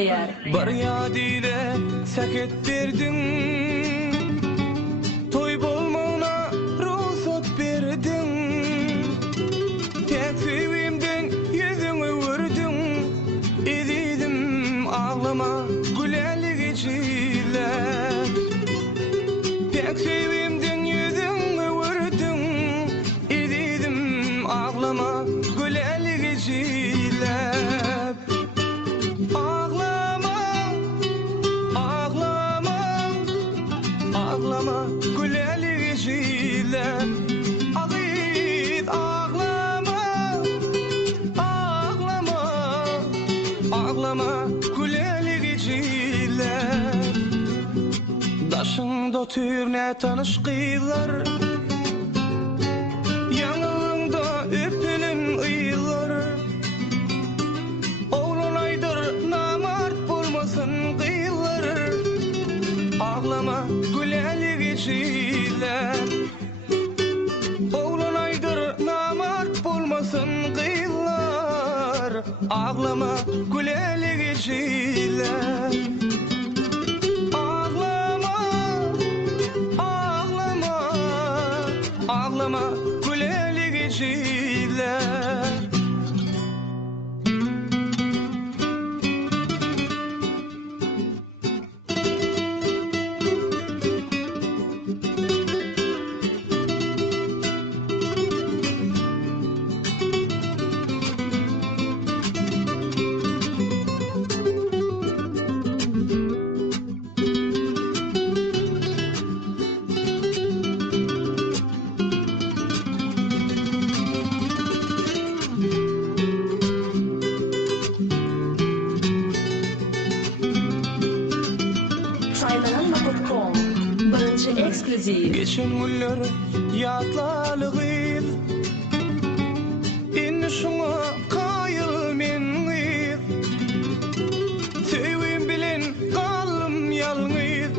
hödürleýär. Bar ýadyle säket berdiň, toý bolmagyna ruhsat berdiň. Tek sebimden ýüzüňe öwürdüň, edidim ağlama gülelik içile. Tek sebimden ýüzüňe öwürdüň, edidim ağlama gülelik içile. Ağlama gülelik içile, ağit ağlama, ağlama, ağlama gülelik içile. Daşyňda türne tanış gyzlar, ýangyňda öpülen ýylar. Oğlunaydır namart bolmasın gyzlar, ağlama gülelik içile. Oğlunaydır namart bolmasın gyzlar, ağlama gülelik içile. Ağlama, ağlama, ağlama gülelik içile. Saylanma.com birinci ekskluziv. Geçen güller ýatlaly gyz, indi şuňa kaýyl men gyz. Sevgim bilen galym ýalňyz,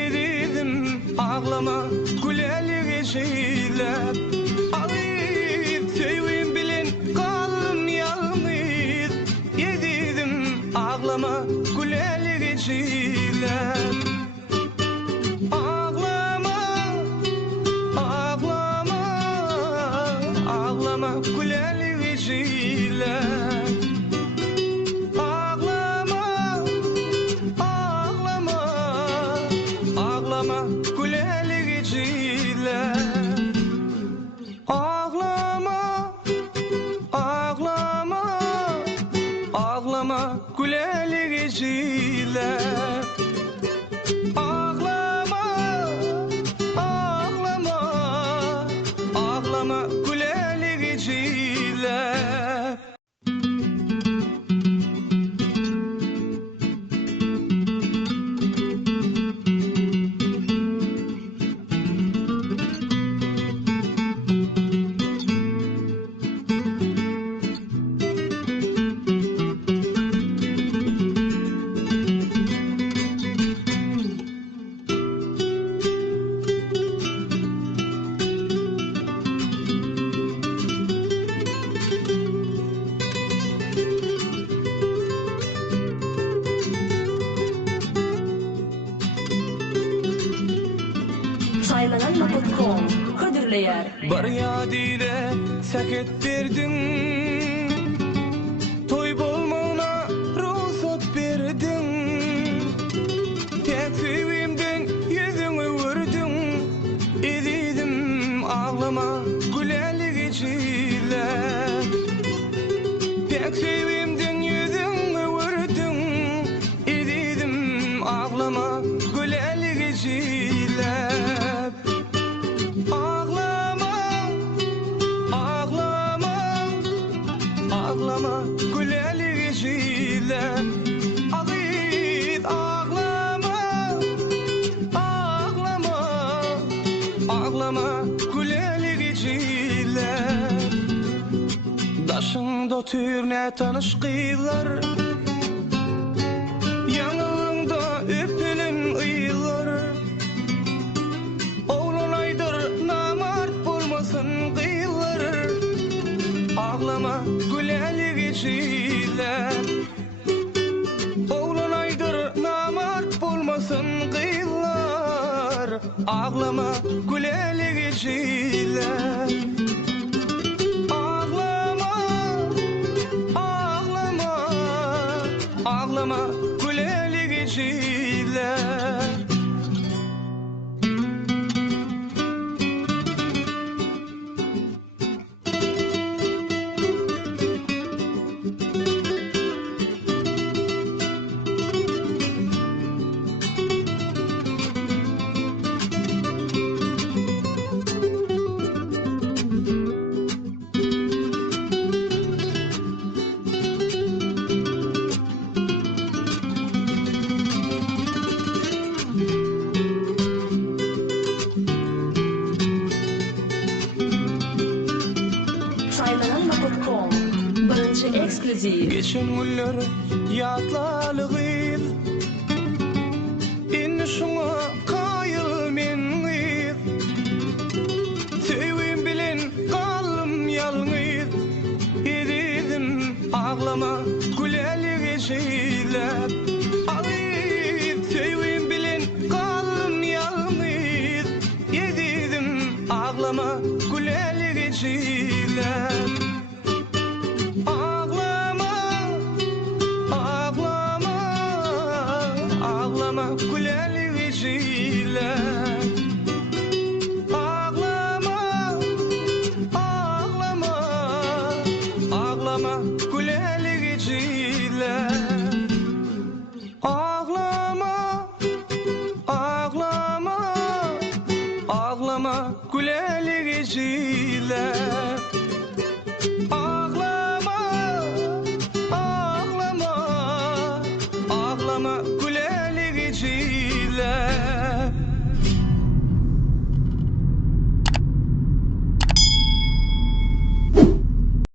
edidim ağlama gülelik içile. Ağyt sevgim bilen galym ýalňyz, edidim ağlama gülelik içile. Ağlama, ağlama, ağlama gülelik içile. Ağlama, ağlama, ağlama gülelik içile. Ağlama, ağlama, ağlama gülelik içile. Ağlama, ağlama, ağlama gülelik içile. Saylanma.com hödürleýär. Bar ýadyle säket berdiň, toý bolmagyna ruhsat berdiň. Tek sebimden ýüzüňe öwürdüň, edidim ağlama gülelik içile. Tek sebimden ýüzüňe öwürdüň, edidim ağlama gülelik içile. Ağlama, ağlama, ağlama gülelik içile. Ağyt ağlama, ağlama, ağlama gülelik içile. Daşyňda türne tanış gyzlar, ýangyňda öpülen ýylar. Oğlunaydır namart bolmasın gyzlar, ağlama gülelik içile. ağlama güleli geceler. Ağlama, ağlama, ağlama güleli geceler. Saylanalma.com birinci ekskluziv. Geçen günler yatlalıgıydı, inni şuna kayıl menğid. Sevim bilen kalım yalnız, ededim ağlama güleli geceler. Ay, sevim bilen kalım yalnız, ededim ağlama güleli geceler. Ağlama güleli geceler. Ağlama, ağlama, ağlama güleli geceler. Ağlama, ağlama, ağlama güleli geceler. Ağlama, ağlama, ağlama